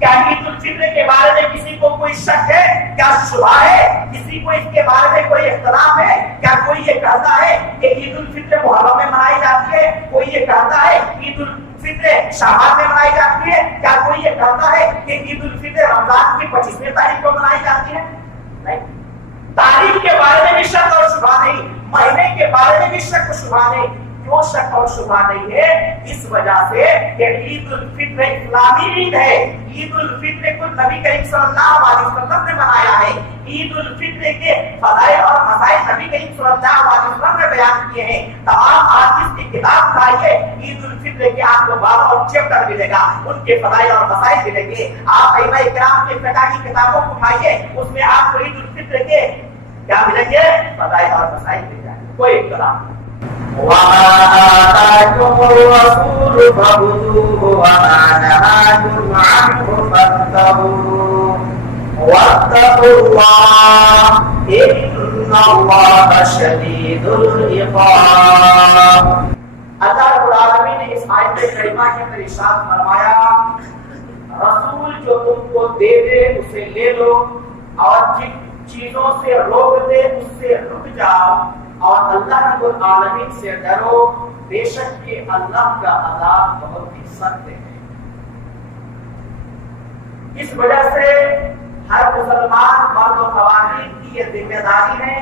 کیا عید الفطر کے بارے میں کسی کو کوئی شک ہے؟ کیا شبہ ہے؟ کسی کو اس کے بارے میں کوئی اختلاف ہے؟ کیا کوئی یہ کہتا ہے کہ عید الفطر محرم میں منائی جاتی ہے؟ کوئی یہ کہتا ہے عید الفطر شعبان میں منائی جاتی ہے؟ کیا کوئی یہ کہتا ہے کہ عید الفطر رمضان کی 25ویں تاریخ کو منائی جاتی ہے؟ نہیں. تاریخ کے بارے میں بھی شک اور شبہ نہیں، مہینے کے بارے میں بھی شک و شبہ نہیں. کیوں شک اور شبہ نہیں ہے؟ اس وجہ سے کہ عید الفطر اسلامی عید ہے. عید الفطر کو نبی کریم صلی اللہ علیہ وسلم نے منایا ہے. عید الفطر کے فضائل اور مسائل نبی کریم صلی اللہ علیہ وسلم نے بیان کیے ہیں. تمام حدیث کی کتاب اٹھائیے، عید الفطر کے آپ کو باب اور چیپٹر ملے گا، ان کے فضائل اور مسائل ملیں گے. آپ ائمہ کرام کے فقہ کی کتابوں کو اٹھائیے، اس میں آپ کو عید الفطر کے کیا ملیں گے؟ فضائل اور مسائل مل جائیں گے. کوئی اختلاف نہیں. وما آتاكم الرسول فخذوه وما نهاكم عنه فانتهوا واتقوا الله إن الله شديد العقاب. اللہ رب العالمین نے اس آیت کریمہ کے اندر ارشاد فرمایا، رسول جو تم کو دے دے اسے لے لو، اور جن چیزوں سے روک دے اس سے رک جاؤ، اور اللہ رب العالمین سے ڈرو، بے شک کہ اللہ کا عذاب بہت ہی سخت ہے. اس وجہ سے ہر مسلمان مرد و خواتین کی یہ ذمہ داری ہے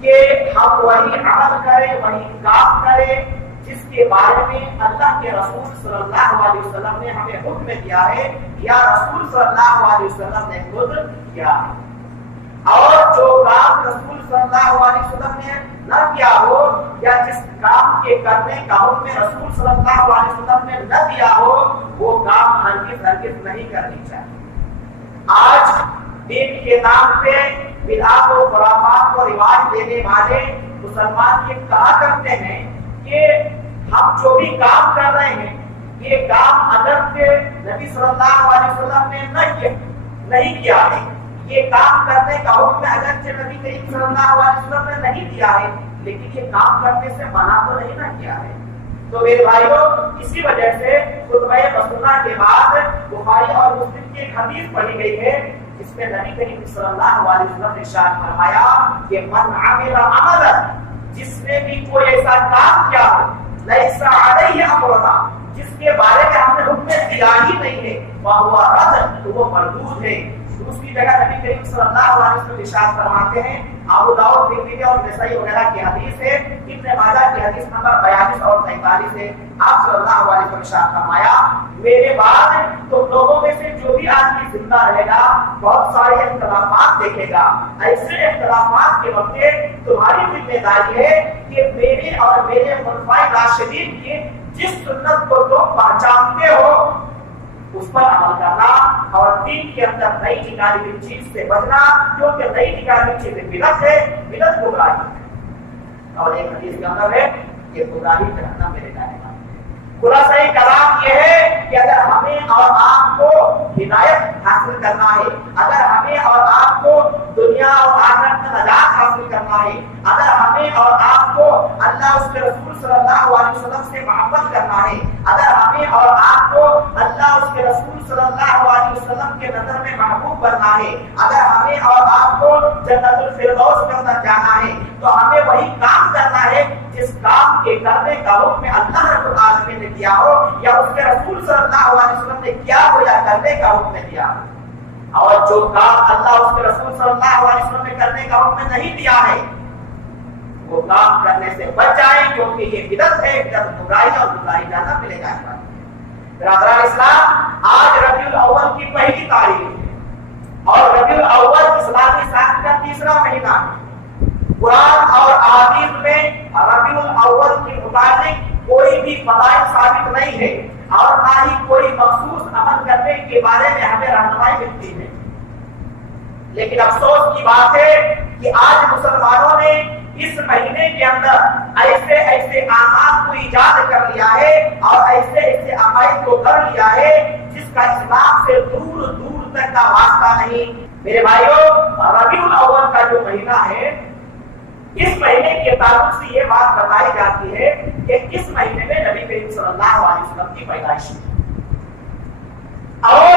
کہ ہم وہی عمل کریں، وہی کام کریں جس کے بارے میں اللہ کے رسول صلی اللہ علیہ وسلم نے ہمیں حکم دیا ہے یا رسول صلی اللہ علیہ وسلم نے خود کیا ہے. اور جو کام رسول صلی اللہ علیہ وسلم نے نہ کیا ہو، یا جس کام کے کرنے کا حکم رسول صلی اللہ علیہ وسلم نے نہ دیا ہو، وہ کام ہرگز نہیں کرنی چاہیے. آج دین کے نام پہ بدعات و خرافات کو رواج دینے والے مسلمان یہ کہا کرتے ہیں کہ ہم جو بھی کام کر رہے ہیں یہ کام اگر کہ نبی صلی اللہ علیہ وسلم نے نہیں کیا ہے، یہ کام کرنے کا حکم اگرچہ نبی کریم صلی اللہ علیہ وسلم نے نہیں دیا ہے، لیکن یہ کام کرنے سے منع تو نہیں نہ کیا ہے. تو میرے بھائیوں، اسی وجہ سے خطبہ مسنونہ کے بعد بخاری اور مسلم کی ایک حدیث پڑھی گئی ہے جس میں نبی کریم صلی اللہ علیہ وسلم نے ارشاد فرمایا کہ من عمل عملا، جس نے بھی کوئی ایسا کام کیا لیس علیہ امرنا، جس کے بارے میں ہم نے حکم دیا ہی نہیں ہے، فہو رد، تو وہ مردود ہے. دوسری جگہ نبی کریم صلی اللہ علیہ وسلم ارشاد فرماتے ہیں، ابو داؤد، ترمذی اور نسائی وغیرہ کی حدیث ہے، ابن ماجہ کی حدیث نمبر 42 اور 43 ہے. آپ صلی اللہ علیہ وسلم ارشاد فرمایا، میرے بعد تو لوگوں میں سے جو بھی آدمی زندہ رہے گا بہت سارے اختلافات دیکھے گا. ایسے اختلافات کے وقت تمہاری ذمہ داری ہے کہ میرے اور میرے خلفائے راشدین کی جس سنت کو تم پہچانتے ہو اس پر عمل کرنا، اور دین کے اندر نئی نکالی ہوئی چیز سے بچنا، کیونکہ نئی نکالی ہوئی چیز بدعت ہے، بدعت گمراہی ہے. اور ایک حدیث کے اندر ہے کہ گمراہی جہنم میں لے جانے والی ہے. خلاصہ کلام یہ ہے کہ اگر ہمیں اور آپ کو ہدایت حاصل کرنا ہے، اگر ہمیں اور آپ کو دنیا اور آخرت میں نجات حاصل کرنا ہے، اگر ہمیں اور آپ کو اللہ اس کے رسول صلی اللہ علیہ وسلم سے محبت کرنا ہے، اگر ہمیں اور آپ کو اللہ اس کے رسول صلی اللہ علیہ وسلم کے نظر میں محبوب بننا ہے، اگر ہمیں اور آپ کو جنت الفردوس کے اندر جانا ہے، تو ہمیں وہی کام کرنا ہے جس کام کے کرنے کا حکم اللہ رب العالمین نے دیا ہو یا اس کے رسول صلی اللہ علیہ وسلم نے کیا ہو یا کرنے کا حکم دیا ہو. اور جو کام اللہ اس کے رسول صلی اللہ علیہ وسلم نے کرنے کا حکم نہیں دیا ہے وہ کام کرنے سے بچ جائیں، کیونکہ یہ بدعت ہے، بدعت گمراہی اور گمراہی جانا ملے گا. برادران اسلام، آج ربیع الاول کی پہلی تاریخ ہے اور ربیع الاول اسلامی سال کا تیسرا مہینہ ہے. قرآن اور احادیث میں ربیع الاول کے متعلق کوئی بھی فضائل ثابت نہیں ہے اور نہ ہی کوئی مخصوص عمل کرنے کے بارے میں ہمیں رہنمائی ملتی ہے. لیکن افسوس کی بات ہے کہ آج مسلمانوں نے اس مہینے کے اندر ایسے ایسے اعمال کو ایجاد کر لیا ہے اور ایسے ایسے عقائد کو کر لیا ہے جس کا اسلام سے دور دور تک کا واسطہ نہیں. میرے بھائیوں، ربیع الاول کا جو مہینہ ہے، اس مہینے کے تعلق سے یہ بات بتائی جاتی ہے کہ اس مہینے میں نبی کریم صلی اللہ علیہ وسلم کی پیدائش ہے. اور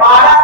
12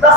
10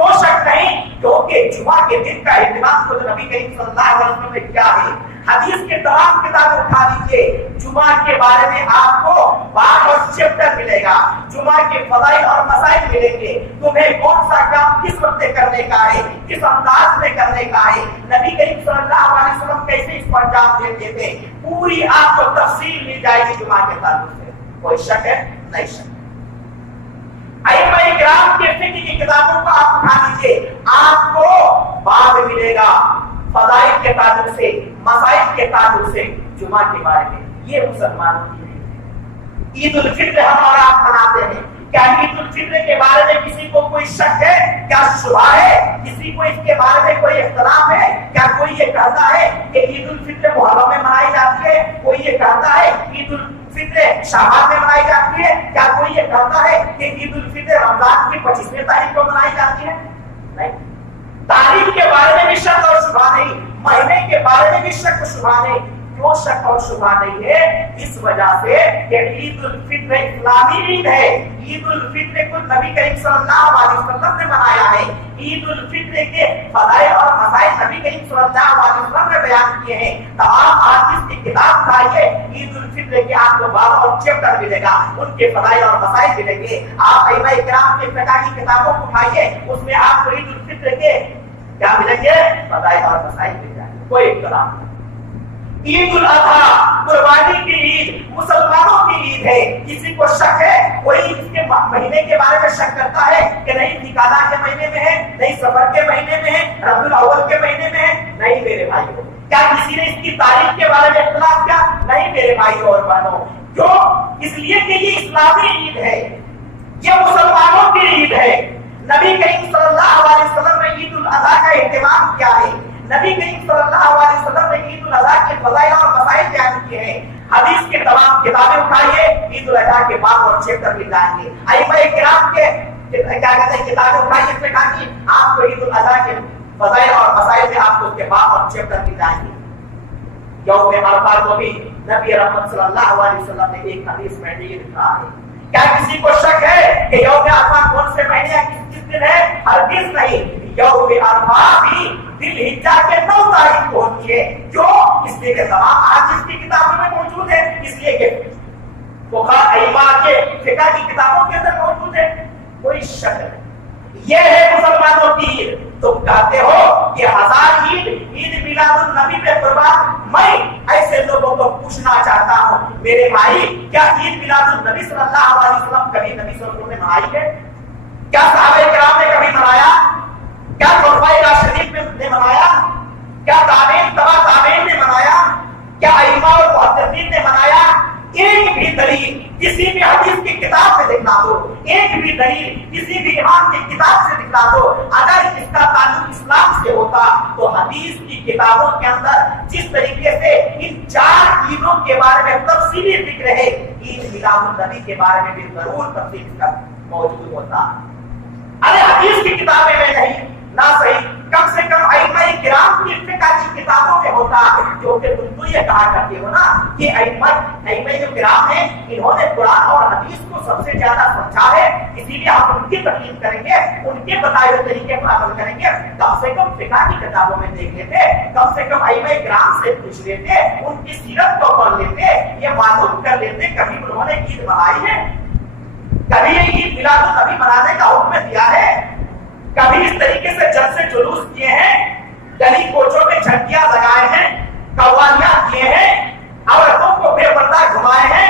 کوئی شک نہیں، کیونکہ جمعہ کے دن کا اہتمام تو نبی کریم صلی اللہ علیہ وسلم نے کیا ہے۔ حدیث کے تمام کتاب اٹھا لیجیے، جمعہ کے بارے میں آپ کو باب اور چیپٹر ملے گا، جمعہ کے فضائل اور مسائل ملیں گے، تمہیں کون سا کام کس وقت کرنے کا ہے، کس انداز میں کرنے کا ہے، نبی کریم صلی اللہ علیہ وسلم کیسے اس کو انجام دیتے تھے، پوری آپ کو تفصیل مل جائے گی جمعہ کے تعلق سے، کوئی شک ہے نہیں شک۔ ائمہ کرام کے فقہ کی کتابوں کو آپ اٹھا لیجیے، آپ کو باب ملے گا فضائل کے تعلق سے، مسائل کے تعلق سے، جمعہ کے بارے میں۔ یہ مسلمانوں کی ہے۔ عید الفطر ہم اور آپ مناتے ہیں، کیا عید الفطر کے بارے میں کسی کو کوئی شک ہے، کیا شبہ ہے، کسی کو اس کے بارے میں کوئی اختلاف ہے؟ کیا کوئی یہ کہتا ہے کہ عید الفطر محرم میں منائی جاتی ہے؟ کوئی یہ کہتا ہے عید الفطر شعبان میں منائی جاتی ہے؟ کیا کوئی یہ کہتا ہے کہ عید الفطر رمضان کی 25ویں تاریخ کو منائی جاتی ہے؟ نہیں۔ تاریخ کے بارے میں بھی شک اور شبہ نہیں، مہینے کے بارے میں بھی شک و شبہ نہیں۔ کیوں شک اور شبہ نہیں ہے؟ اس وجہ سے کہ عید الفطر اسلامی عید ہے، عید الفطر کو نبی کریم صلی اللہ علیہ وسلم نے منایا ہے، عید الفطر کے فضائل اور مسائل نبی کریم صلی اللہ علیہ وسلم نے بیان کیے ہیں۔ تمام حدیث کی کتاب اٹھائیے، عید الفطر کے آپ کو باب اور چیپٹر ملے گا، ان کے فضائل اور مسائل ملیں گے۔ آپ ائمہ کرام کے فقہ کی کتابوں کو اٹھائیے، اس میں آپ کو عید الفطر کے کیا ملیں گے؟ فضائل اور مسائل مل جائیں گے، کوئی اختلاف نہیں۔ عید الاضحیٰ قربانی کی عید مسلمانوں کی عید ہے، کسی کو شک ہے؟ کوئی اس کے مہینے کے بارے میں شک کرتا ہے کہ نہیں نکالا کے مہینے میں ہے، نہیں سفر کے مہینے میں ہے، ربیع الاول کے مہینے میں ہے؟ نہیں میرے بھائیوں۔ کیا کسی نے اس کی تاریخ کے بارے میں اختلاف کیا؟ نہیں میرے بھائیوں اور بہنوں۔ کیوں؟ اس لیے کہ یہ اسلامی عید ہے، یہ مسلمانوں کی عید ہے۔ نبی کریم صلی اللہ علیہ وسلم نے عید الاضحیٰ کا اہتمام کیا ہے، نبی کریم صلی اللہ علیہ وسلم نے عید الاضحیٰ کے فضائل اور مسائل بیان کیے ہیں۔ حدیث کے تمام کتابیں اٹھائیے، عید الاضحیٰ کے باب اور چیپٹر مل جائیں گے۔ ائمہ کرام کے کیا کہتے ہیں کتابیں اٹھائیے، اس میں کہا کہ آپ کو عید الاضحیٰ کے فضائل اور مسائل میں آپ کو اس کے باب اور چیپٹر مل جائیں گے۔ یوم عرفہ کو بھی نبی رحمت صلی اللہ علیہ وسلم نے ایک حدیث میں یہ لکھا ہے۔ کیا کسی کو شک ہے کہ یوم عرفہ کون سے مہینے یا کس دن ہے؟ ہرگز نہیں۔ یوم عرفہ بھی ذی الحجہ کے 9 تاریخ کو ہوتی ہے، جو اس لیے کہ تمام حدیث کی کتابوں میں موجود ہے، اس لیے کہ فقہاء ائمہ کے فقہ کی کتابوں کے اندر موجود ہے، کوئی شک نہیں۔ یہ ہے مسلمانوں کی عید۔ تم کہتے ہو کہ ہزار عید میلاد النبی پہ قربان، میں ایسے لوگوں کو پوچھنا چاہتا ہوں میرے بھائی، کیا عید میلاد النبی صلی اللہ علیہ وسلم کبھی نبی صلی اللہ علیہ وسلم نے منائی ہے؟ کیا صحابہ کرام نے کبھی منایا؟ کیا خلفائے راشدین نے منایا؟ کیا تابعین تبع تابعین نے منایا؟ کیا ائمہ اور محدثین نے منایا؟ ایک بھی دلیل کسی بھی حدیث کی کتاب سے دکھا دو، ایک بھی دلیل کسی بھی امام کی کتاب سے دکھا دو۔ اگر اس کا تعلق اسلام سے ہوتا تو حدیث کی کتابوں کے اندر جس طریقے سے ان 4 عیدوں کے بارے میں تفصیلی ذکر ہے، عید میلاد النبی کے بارے میں بھی ضرور تفصیل کا موجود ہوتا۔ ارے حدیث کی کتابیں میں نہیں نہ صحیح، کم سے کم ائمہ کرام کی فقہ کی کتابوں میں ہوتا، جو کہ تم تو یہ کہا کرتے ہو نا کہ ائمہ جو کرام ہیں انہوں نے قرآن اور حدیث کو سب سے زیادہ سمجھا ہے، اسی لیے ہم ان کی تقلید کریں گے، ان کے بتائے ہوئے طریقے پر عمل کریں گے۔ کم سے کم فقہ کی کتابوں میں دیکھ لیتے، کم سے کم ائمہ کرام سے پوچھ لیتے، ان کی سیرت کو پڑھ لیتے، یہ معلوم کر لیتے کبھی انہوں نے عید منائی ہے، کبھی عید میلاد النبی منانے کا حکم دیا ہے، کبھی اس طریقے سے جلسے جلوس کیے ہیں، گلی کوچوں میں جھنڈیاں لگائے ہیں، قوالیاں کیے ہیں، عورتوں کو بے پردہ گھمائے ہیں،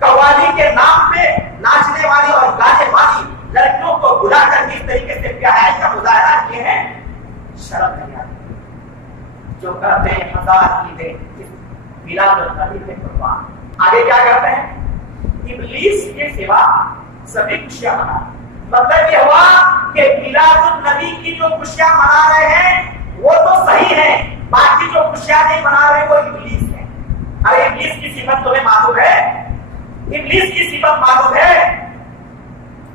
قوالی کے نام پہ ناچنے والی اور گانے والی لڑکیوں کو بلا کر اس طریقے سے بیاہائی کا مظاہرہ کیے ہیں، شرم نہیں آتی۔ جو کرتے ہیں ہزار عیدیں میلاد النبی پہ قربان، آگے کیا کرتے ہیں؟ ابلیس کے سوا سبھی خوشیاں مناتے۔ مطلب یہ ہوا کہ میلاد النبی کی جو خوشیاں منا رہے ہیں وہ تو صحیح ہے، باقی جو خوشیاں نہیں منا رہے وہ ابلیس ہیں۔ ارے ابلیس کی صفت تمہیں معلوم ہے؟ ابلیس کی صفت معلوم ہے؟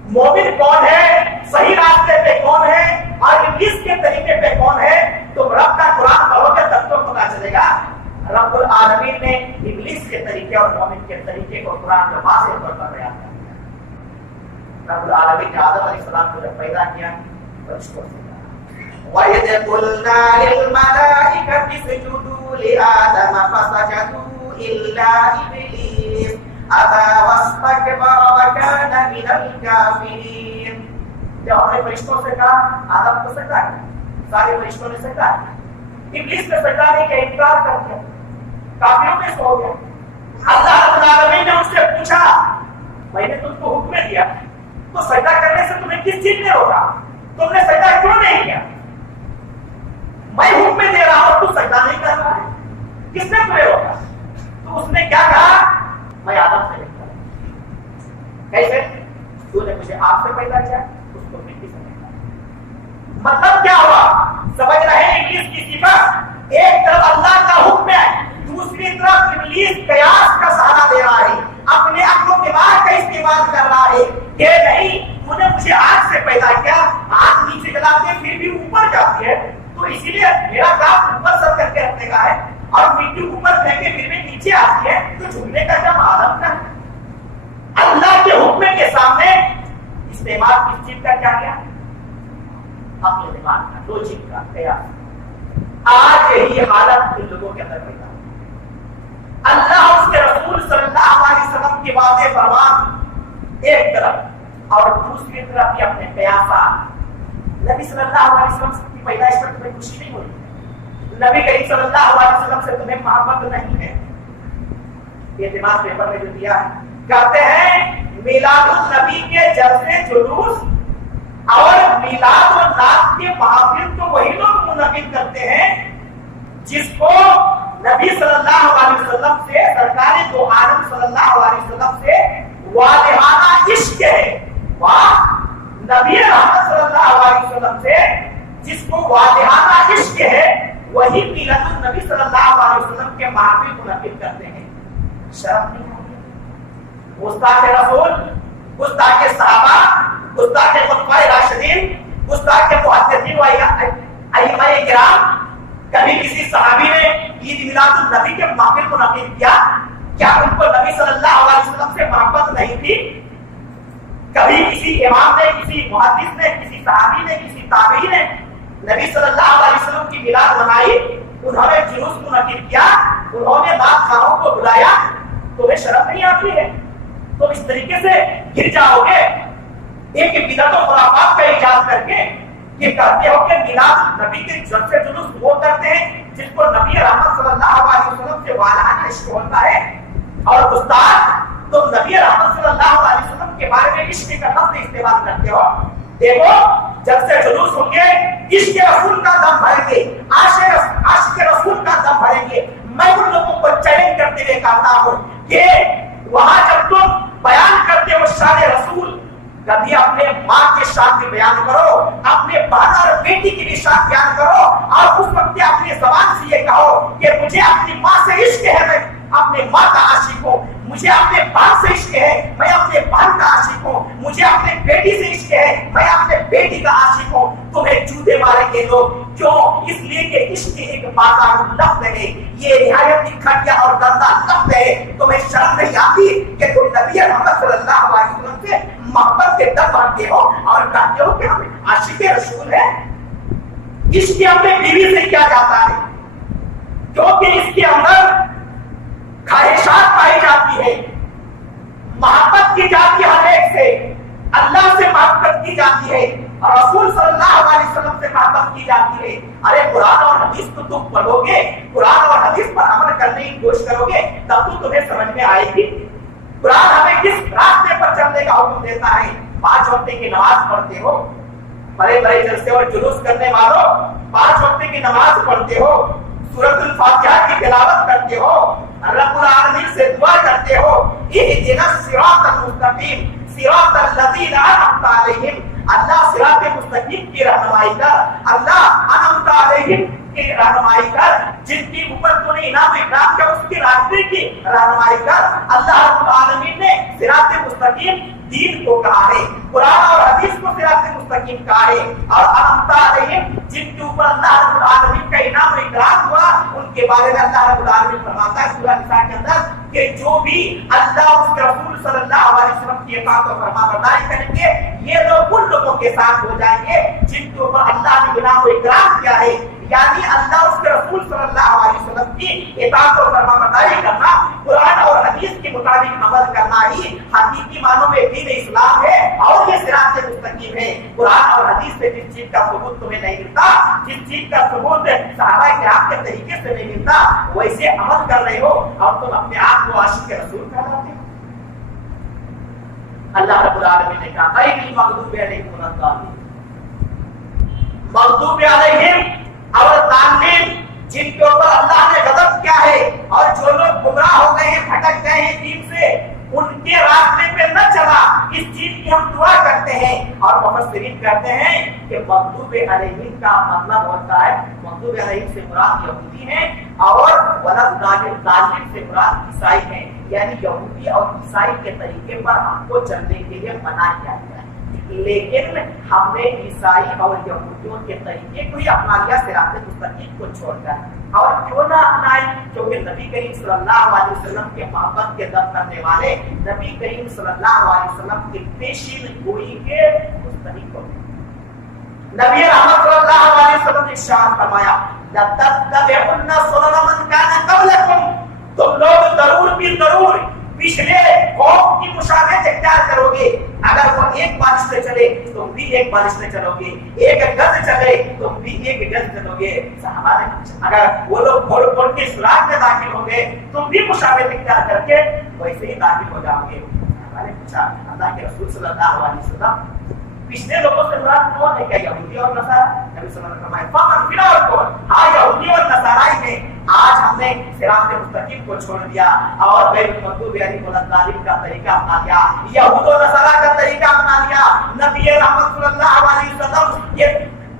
مومن کون ہے، صحیح راستے پہ کون ہے اور ابلیس کے طریقے پہ کون ہے؟ تم رب کا قرآن پڑھو گے تب تو پتا چلے گا۔ رب العالمین نے ابلیس کے طریقے اور مومن کے طریقے کو قرآن میں واضح طور پر بیان کیا۔ رب العالمین نے آدم علیہ السلام کو جب پیدا کیا فرشتوں سے کہا وَإِذْ قُلْنَا لِلْمَلَائِكَةِ اسْجُدُوا لِآدَمَ فَسَجَدُوا إِلَّا إِبْلِيسَ أَبَى وَاسْتَكْبَرَ وَكَانَ مِنَ الْكَافِرِينَ. جب ہم نے فرشتوں سے کہا آدم کو سجدہ کیا، سارے فرشتوں نے سجدہ کیا، ابلیس نے سجدہ نہیں کیا، انکار کر دیا، کافروں میں سے ہو گیا. اللہ رب العالمین نے ان سے پوچھا میں نے تم کو حکم دیا تو سجدہ کرنے سے تمہیں کس چیز نے روکا، تم نے سجدہ کیوں نہیں کیا؟ میں حکم دے رہا ہوں تو سجدہ نہیں کر رہا ہے، کس نے تمہیں روکا؟ تو اس نے کیا کہا؟ میں آدم سے پیدا کیا. کیسے؟ تو نے مجھے آپ سے پیدا کیا، اس کو مٹی سے پیدا کیا. مطلب کیا ہوا؟ سمجھ رہے ہیں ابلیس کی صفت؟ ایک طرف اللہ کا حکم ہے، دوسری طرف ابلیس قیاس کا سہارا دے رہا ہے، اپنے عقل و دماغ کا استعمال کر رہا ہے کہ نہیں تو نے مجھے آگ سے پیدا کیا، آگ نیچے جلاتے پھر بھی اوپر جاتی ہے تو اسی لیے میرا کام اوپر سب کر کے رکھنے کا ہے، اور مٹی اوپر پھینکے پھر بھی نیچے آتی ہے تو جھکنے کا کام آدم کا ہے. اللہ کے حکم کے سامنے استعمال کس چیز کا کیا گیا؟ عقل دماغ کا، لوجک کا، قیاس. آج یہی حالت ان لوگوں کے اندر پیدا. اللہ اس کے رسول صلی اللہ علیہ وسلم کی واضح فرمان ایک طرف اور دوسری طرف یہ اپنے قیاسات. نبی صلی اللہ علیہ وسلم کی پیدائش پر تمہیں خوشی نہیں ہوئی، نبی کریم صلی اللہ علیہ وسلم سے تمہیں محبت نہیں ہے. اعتماد پیپر میں جو دیا ہے کہتے ہیں میلاد النبی کے جلسے جلوس اور میلاد الناس کے محافل تو وہی لوگ منعقد کرتے ہیں جس کو نبی صلی اللہ علیہ وسلم سے، سرکار دو عالم صلی اللہ علیہ وسلم سے واضحانہ عشق ہے. واہ، نبی رحمت صلی اللہ علیہ وسلم سے جس کو واضحانہ عشق ہے وہی میلاد النبی صلی اللہ علیہ وسلم کے محافل منعقد کرتے ہیں. شرم نہیں ہے؟ گستاخ رسول، گستاخ صحابہ، گستاخ خلفائے راشدین، گستاخ محدثین و ائمہ کرام. کبھی کسی صحابی نے عید میلاد النبی کے محفل منعقد کیا؟ کیا ان کو نبی صلی اللہ علیہ وسلم سے محبت نہیں تھی؟ کبھی کسی امام نے، کسی محدث نے، کسی صحابی نے، کسی تابعی نے نبی صلی اللہ علیہ وسلم کی میلاد منائی، انہوں نے جلوس منعقد کیا، انہوں نے نعت خواہوں کو بلایا؟ تمہیں شرم نہیں آتی ہے؟ تم اس طریقے سے گر جاؤ گے ایک بدعت و خرافات کا ایجاد کر کے یہ کہتے ہو کہ میلاد نبی کے جلسے جلوس وہ کرتے ہیں جس کو نبی رحمت صلی اللہ علیہ وسلم سے واضحانہ عشق ہوتا ہے، اور استاد تم نبی رحمت صلی اللہ علیہ وسلم کے بارے میں عشق کا لفظ استعمال کرتے ہو. دیکھو جلسے جلوس ہوں گے، عشق رسول کا دم بھریں گے، عاشق رسول کا دم بھریں گے. میں ان لوگوں کو چیلنج کرتے ہوئے کہتا ہوں کہ وہاں جب تم بیان کرتے ہو شان رسول، کبھی اپنے ماں کے شان بھی بیان کرو، اپنے بہن اور بیٹی کی بھی شان بیان کرو، اور اس وقت اپنی زبان سے یہ کہو کہ مجھے اپنی ماں سے عشق ہے، میں اپنے ماں کا عاشق ہوں، مجھے اپنے بہن سے عشق ہے، میں اپنے بہن کا عاشق ہوں، مجھے اپنے بیٹی سے عشق ہے، میں اپنے بیٹی کا عاشق ہوں. تمہیں جوتے ماریں گے لوگ، کیوں؟ اس لیے کہ عشق ایک بازار لفظ ہے، یہ نہایت ہی گھٹیا اور گندا لفظ ہے. تمہیں شرم نہیں آتی کہ تم نبی محمد صلی اللہ علیہ وسلم سے محبت کے دم بھرتے ہو اور کہتے ہو کہ ہم عاشق رسول ہیں؟ عشق اپنے بیوی سے کیا جاتا ہے کیونکہ اس کے اندر خواہشات پائی جاتی ہے، محبت کی جاتی ہے، ہر ایک سے اللہ سے محبت کی جاتی ہے اور رسول صلی اللہ علیہ وسلم سے محبت کی جاتی ہے. ارے قرآن اور حدیث کو تم پڑھو گے، قرآن اور حدیث پر عمل کرنے کی کوشش کرو گے تب تو تمہیں سمجھ میں آئے گی. قرآن ہمیں کس راستے پر چلنے کا حکم دیتا ہے؟ 5 وقت کی نماز پڑھتے ہو، بڑے بڑے جلسے اور جلوس کرنے والوں 5 وقت کی نماز پڑھتے ہو، سورۃ الفاتحہ کی تلاوت کرتے ہو، رب العالمین سے دعا کرتے ہو اہدنا الصراط المستقیم صراط الذین انعمت علیہم. اللہ صراط مستقیم کی رہنمائی کر، اللہ انعمت علیہم کی رہنمائی کر، جن کی اوپر تو نے انعام اکرام کیا اس کی راستے کی رہنمائی کر. اللہ رب العالمین نے صراط مستقیم دین کو کہا ہے، قرآن اور حدیث کو صراط مستقیم کہا ہے، اور انعمت علیہم جن کے اوپر اللہ رب العالمین کا انعام و اکرام ہوا ان کے بارے میں اللہ رب العالمین فرماتا ہے سورہ نساء کے اندر کہ جو بھی اللہ اس کے رسول صلی اللہ علیہ وسلم کی اطاعت و فرمانبرداری کریں گے یہ لوگ ان لوگوں کے ساتھ ہو جائیں گے جن کے اوپر اللہ نے گناہ کو اقرار کیا ہے، یعنی اللہ اس کے رسول صلی اللہ علیہ وسلم کی اطاعت و فرمانبرداری کرنا، قرآن اور حدیث کے مطابق عمل کرنا ہی حقیقی معنوں میں دین اسلام ہے اور یہ صراط مستقیم ہے۔ قرآن اور حدیث سے جس چیز کا ثبوت تمہیں نہیں ملتا، جس چیز کا ثبوت صحابہ کرام کے طریقے سے نہیں ملتا، ویسے عمل کر رہے ہو اور تم اپنے آپ کو عاشق رسول کہلاتے ہو۔ اللہ رب العالمین نے کہا غیر المغضوب علیہم ولا الضالین، مغضوب علیہم اور ضالین جن کے اوپر اللہ نے غضب کیا ہے اور جو لوگ گمراہ ہو گئے ہیں، بھٹک گئے ہیں دین سے، ان کے راستے پہ نہ چلا، اس چیز کی ہم دعا کرتے ہیں۔ اور مفسرین کہتے ہیں کہ مغضوب علیہم کا مطلب ہوتا ہے، مغضوب علیہم سے مراد یہودی ہیں اور ولا الضالین سے مراد عیسائی ہیں، یعنی یہودی اور عیسائی کے طریقے پر ہم کو چلنے کے لیے منع کیا گیا ہے، لیکن ہم نے عیسائی اور یہودیوں کے طریقے کو ہی اپنا لیا صراط مستقیم کو چھوڑ کر۔ اور کیوں نہ اپنائیں؟ کیونکہ نبی کریم صلی اللہ علیہ وسلم کے محبت کے در کرنے والے نبی کریم صلی اللہ علیہ وسلم کی پیشین گوئی کے مستحق ہو۔ نبی رحمت صلی اللہ علیہ وسلم نے ارشاد فرمایا لَتَتَّبِعُنَّ سُنَنَ مَنْ كَانَ قَبْلَكُمْ، تم لوگ ضرور بھی ضرور پچھلے قوم کی مشابہت اختیار کرو گے۔ اگر وہ ایک بارش سے چلے تم بھی ایک بارش سے چلو گے، ایک گز چلے تم بھی ایک گز چلو گے۔ صحابہ نے پوچھا اگر وہ لوگ کھول کھول کے سوراخ میں داخل ہو گئے تم بھی مشابہت اختیار کر کے ویسے ہی داخل ہو جاؤ گے۔ صحابہ نے پوچھا اللہ کے رسول صلی اللہ علیہ وسلم پچھلے لوگوں سے مراد کون ہے؟ کیا یہودی اور نصارہ؟ نبی صلی اللہ علیہ وسلم نے فرمایا فمن فی الارض، ہاں یہودی اور نصارائی ہیں۔ آج ہم نے صراط مستقیم کو چھوڑ دیا اور غیر المغضوب علیہم ولا الضالین کا طریقہ اپنا لیا، یہود و نصارہ کا طریقہ اپنا لیا۔ نبی رحمت صلی اللہ علیہ وسلم یہ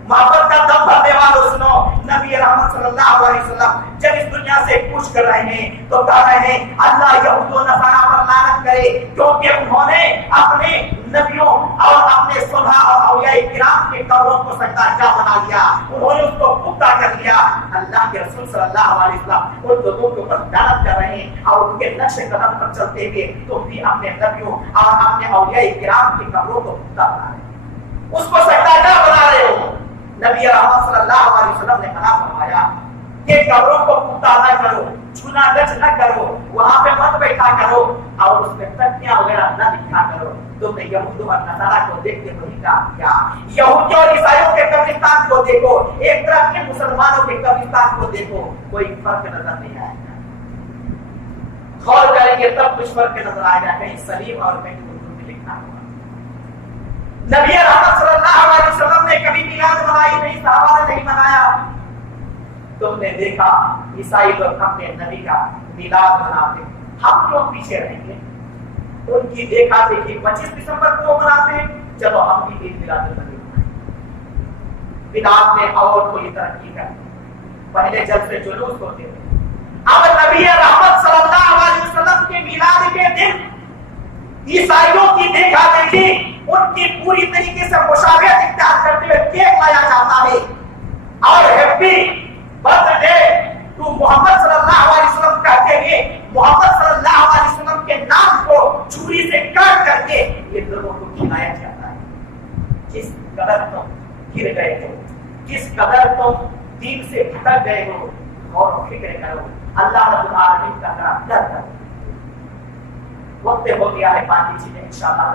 محبت کا دم بھرنے والوں سنو، نبی رحمت صلی اللہ علیہ وسلم جب اس دنیا سے کوچ کر رہے ہیں تو کہہ رہے ہیں اللہ یہود و نصارہ پر لعنت کرے، کیونکہ انہوں نے اپنے نبیوں اور اپنے صلحاء اور اولیاء کرام کے قبروں کو سجدہ جا بنا لیا، انہوں نے اس کو پختہ کر لیا۔ اللہ کے رسول صلی اللہ علیہ وسلم ان لوگوں کے اوپر لعنت کر رہے ہیں اور ان کے نقش قدم پر چلتے ہوئے تم بھی اپنے نبیوں اور اپنے اولیاء کرام کی قبروں کو پختہ بنا رہے ہیں، اس کو سجدہ جا بنا رہے ہو۔ نبی رحمت صلی اللہ علیہ وسلم نے منع فرمایا کہ قبروں کو پختہ نہ کرو، چونا گچ نہ کرو، وہاں پہ مت بیٹھا کرو اور اس میں تکیاں وغیرہ نہ لکھا کرو۔ تم نے یہود اور نصارہ کو دیکھ کے وہی کام کیا، یہود اور عیسائیوں کے قبرستان کو دیکھو، ایک طرف کے مسلمانوں کے قبرستان کو دیکھو، کوئی فرق نظر نہیں آئے گا۔ غور کریں گے تب کچھ فرق نظر آئے گا، کہیں سلیم اور کہیں اردو میں لکھا ہوا۔ نبی رحمت صلی اللہ علیہ وسلم نے کبھی میلاد منائی نہیں، صحابہ نے نہیں منایا۔ تم نے دیکھا عیسائی لوگ اپنے نبی کا میلاد مناتے، ہم کیوں پیچھے رہیں گے؟ ان کی دیکھا دیکھی 25 دسمبر کو مناتے ہیں، چلو ہم بھی عید میلاد النبی منائیں۔ بدعت میں اور کوئی ترقی کر، پہلے جلسے جلوس ہوتے تھے، اب نبی رحمت صلی اللہ علیہ وسلم کے میلاد کے دن عیسائیوں کی دیکھا دیکھی، ان کی پوری طریقے سے مشابہت اختیار کرتے ہوئے کیک لایا جاتا ہے اور ہیپی برتھ ڈے ٹو محمد صلی اللہ علیہ وسلم کہتے ہوئے محمد صلی اللہ علیہ وسلم کے نام کو چھری سے کاٹ کر کے یہ لوگوں کو کھلایا جاتا ہے۔ جس قدر تم گر گئے ہو، جس قدر تم دین سے بھٹک گئے ہو، غور و فکر کرو، اللہ رب العالمین کا ڈر کرو۔ وقت ہو گیا ہے، باقی چیزیں انشاءاللہ